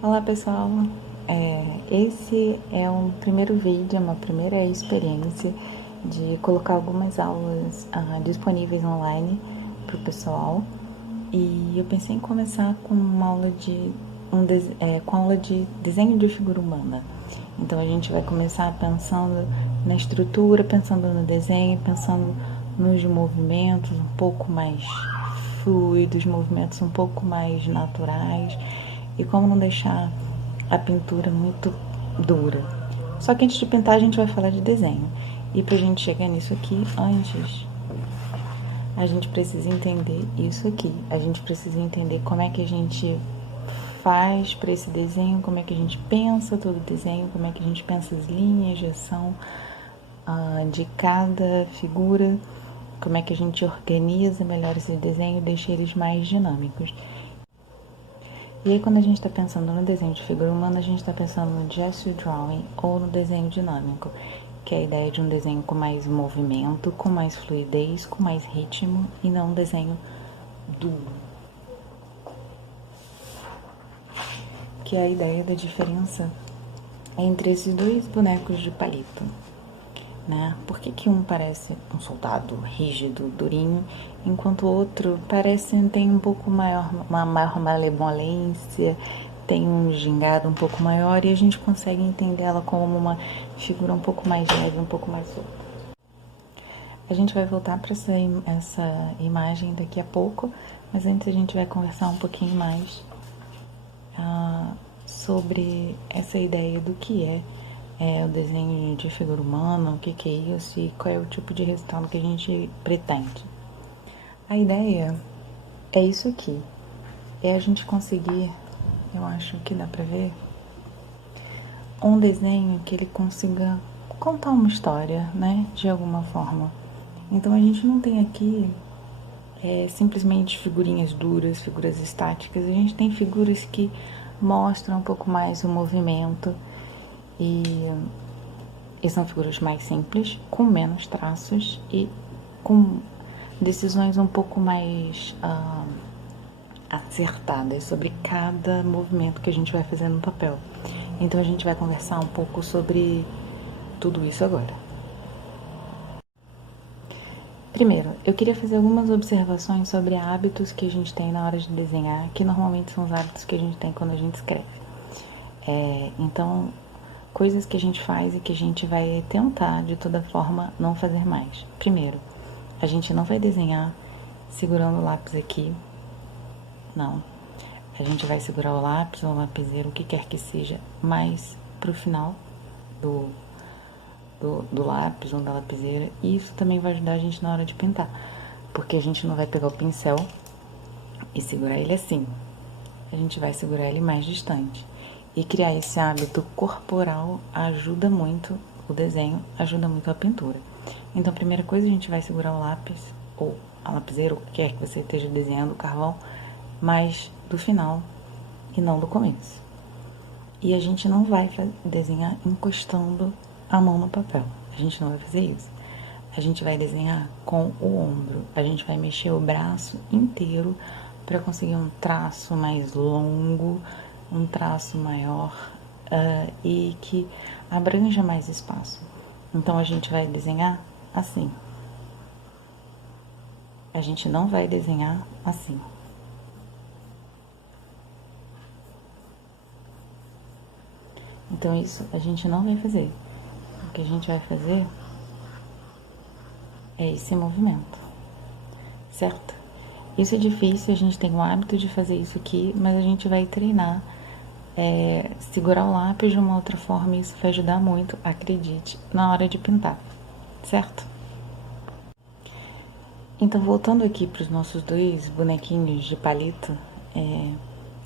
Olá pessoal, esse é um primeiro vídeo, uma primeira experiência de colocar algumas aulas disponíveis online para o pessoal, e eu pensei em começar com uma aula com aula de desenho de figura humana. Então a gente vai começar pensando na estrutura, pensando no desenho, pensando nos movimentos um pouco mais fluidos, movimentos um pouco mais naturais, e como não deixar a pintura muito dura. Só que antes de pintar a gente vai falar de desenho. E pra gente chegar nisso aqui, antes, a gente precisa entender isso aqui. A gente precisa entender como é que a gente faz para esse desenho, como é que a gente pensa todo o desenho, como é que a gente pensa as linhas de ação de cada figura, como é que a gente organiza melhor esse desenho e deixa eles mais dinâmicos. E aí, quando a gente está pensando no desenho de figura humana, a gente está pensando no gesture drawing ou no desenho dinâmico, que é a ideia de um desenho com mais movimento, com mais fluidez, com mais ritmo, e não um desenho duro. Que é a ideia da diferença entre esses dois bonecos de palito, né? Por que um parece um soldado rígido, durinho, enquanto o outro tem um pouco uma maior malemolência, tem um gingado um pouco maior, e a gente consegue entender ela como uma figura um pouco mais leve, um pouco mais solta. A gente vai voltar para essa imagem daqui a pouco, mas antes a gente vai conversar um pouquinho mais sobre essa ideia do que é o desenho de figura humana, o que é isso e qual é o tipo de resultado que a gente pretende. A ideia é isso aqui, é a gente conseguir, eu acho que dá pra ver, um desenho que ele consiga contar uma história, né, de alguma forma. Então a gente não tem aqui simplesmente figurinhas duras, figuras estáticas, a gente tem figuras que mostram um pouco mais o movimento e são figuras mais simples, com menos traços e com decisões um pouco mais acertadas sobre cada movimento que a gente vai fazer no papel. Então a gente vai conversar um pouco sobre tudo isso agora. Primeiro, eu queria fazer algumas observações sobre hábitos que a gente tem na hora de desenhar, que normalmente são os hábitos que a gente tem quando a gente escreve. Então, coisas que a gente faz e que a gente vai tentar, de toda forma, não fazer mais. Primeiro, a gente não vai desenhar segurando o lápis aqui, não. A gente vai segurar o lápis ou o lapiseiro, o que quer que seja, mais pro final do lápis ou da lapiseira. E isso também vai ajudar a gente na hora de pintar, porque a gente não vai pegar o pincel e segurar ele assim. A gente vai segurar ele mais distante. E criar esse hábito corporal ajuda muito o desenho, ajuda muito a pintura. Então, a primeira coisa, a gente vai segurar o lápis, ou a lapiseira, ou o que quer que você esteja desenhando, o carvão, mais do final e não do começo. E a gente não vai desenhar encostando a mão no papel. A gente não vai fazer isso. A gente vai desenhar com o ombro. A gente vai mexer o braço inteiro para conseguir um traço mais longo, um traço maior e que abranja mais espaço. Então a gente vai desenhar assim. A gente não vai desenhar assim. Então isso a gente não vai fazer. O que a gente vai fazer é esse movimento, certo? Isso é difícil, a gente tem o hábito de fazer isso aqui, mas a gente vai treinar, segurar o lápis de uma outra forma, e isso vai ajudar muito, acredite, na hora de pintar, certo? Então, voltando aqui para os nossos dois bonequinhos de palito,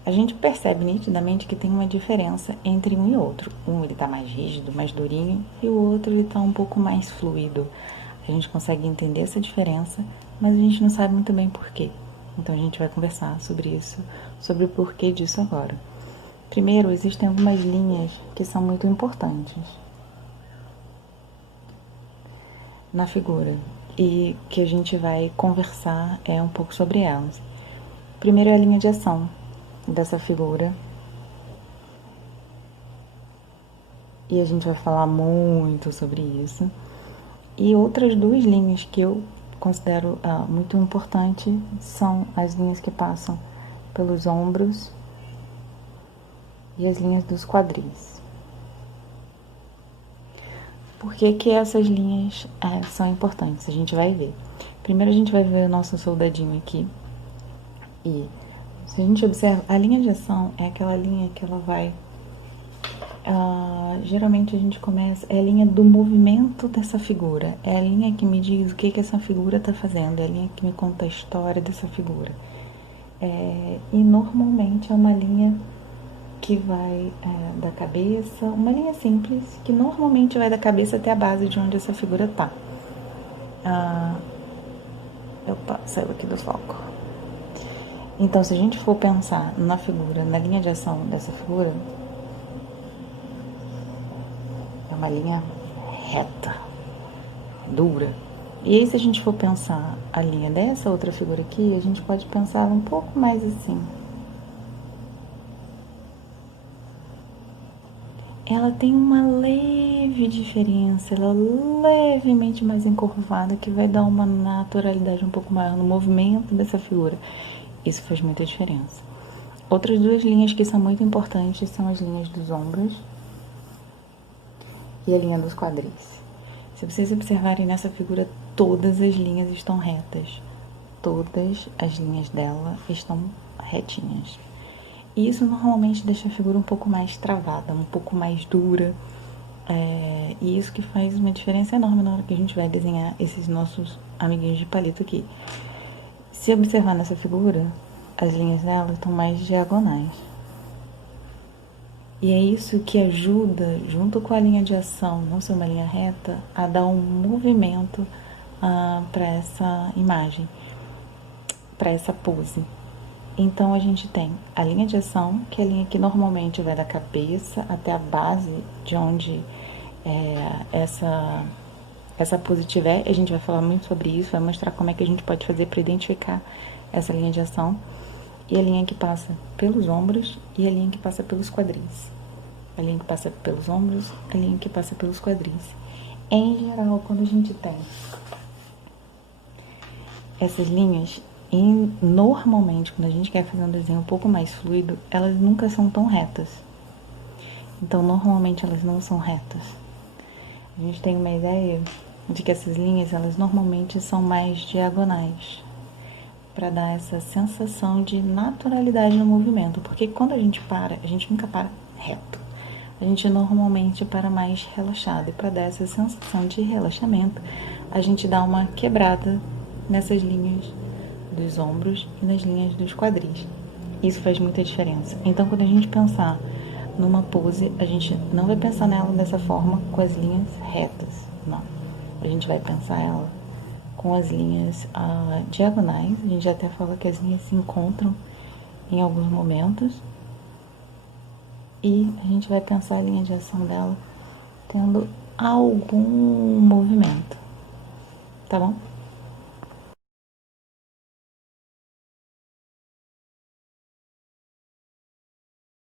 a gente percebe nitidamente que tem uma diferença entre um e outro. Um ele tá mais rígido, mais durinho, e o outro ele tá um pouco mais fluido. A gente consegue entender essa diferença, mas a gente não sabe muito bem por quê. Então a gente vai conversar sobre isso, sobre o porquê disso agora. Primeiro, existem algumas linhas que são muito importantes na figura e que a gente vai conversar um pouco sobre elas. Primeiro é a linha de ação dessa figura, e a gente vai falar muito sobre isso. E outras duas linhas que eu considero muito importante são as linhas que passam pelos ombros e as linhas dos quadris. Por que que essas linhas são importantes? A gente vai ver. Primeiro a gente vai ver o nosso soldadinho aqui. E se a gente observa, a linha de ação é aquela linha que ela vai... geralmente a gente começa... É a linha do movimento dessa figura. É a linha que me diz o que essa figura está fazendo. É a linha que me conta a história dessa figura. E normalmente é uma linha que vai da cabeça, uma linha simples, que normalmente vai da cabeça até a base de onde essa figura tá. Opa, saiu aqui do foco. Então, se a gente for pensar na figura, na linha de ação dessa figura, é uma linha reta, dura. E aí, se a gente for pensar a linha dessa outra figura aqui, a gente pode pensar um pouco mais assim. Ela tem uma leve diferença, ela é levemente mais encurvada, que vai dar uma naturalidade um pouco maior no movimento dessa figura. Isso faz muita diferença. Outras duas linhas que são muito importantes são as linhas dos ombros e a linha dos quadris. Se vocês observarem nessa figura, todas as linhas estão retas. Todas as linhas dela estão retinhas. E isso normalmente deixa a figura um pouco mais travada, um pouco mais dura. E isso que faz uma diferença enorme na hora que a gente vai desenhar esses nossos amiguinhos de palito aqui. Se observar nessa figura, as linhas dela estão mais diagonais. E é isso que ajuda, junto com a linha de ação, não ser uma linha reta, a dar um movimento para essa imagem, para essa pose. Então, a gente tem a linha de ação, que é a linha que normalmente vai da cabeça até a base de onde essa pose estiver. A gente vai falar muito sobre isso, vai mostrar como é que a gente pode fazer para identificar essa linha de ação. E a linha que passa pelos ombros e a linha que passa pelos quadris. A linha que passa pelos ombros, a linha que passa pelos quadris. Em geral, quando a gente tem essas linhas... normalmente, quando a gente quer fazer um desenho um pouco mais fluido, elas nunca são tão retas. Então, normalmente, elas não são retas. A gente tem uma ideia de que essas linhas, elas normalmente são mais diagonais, para dar essa sensação de naturalidade no movimento. Porque quando a gente para, a gente nunca para reto. A gente normalmente para mais relaxado. E para dar essa sensação de relaxamento, a gente dá uma quebrada nessas linhas dos ombros e nas linhas dos quadris. Isso faz muita diferença. Então, quando a gente pensar numa pose, a gente não vai pensar nela dessa forma, com as linhas retas, não. A gente vai pensar ela com as linhas diagonais. A gente até fala que as linhas se encontram em alguns momentos. E a gente vai pensar a linha de ação dela tendo algum movimento, tá bom?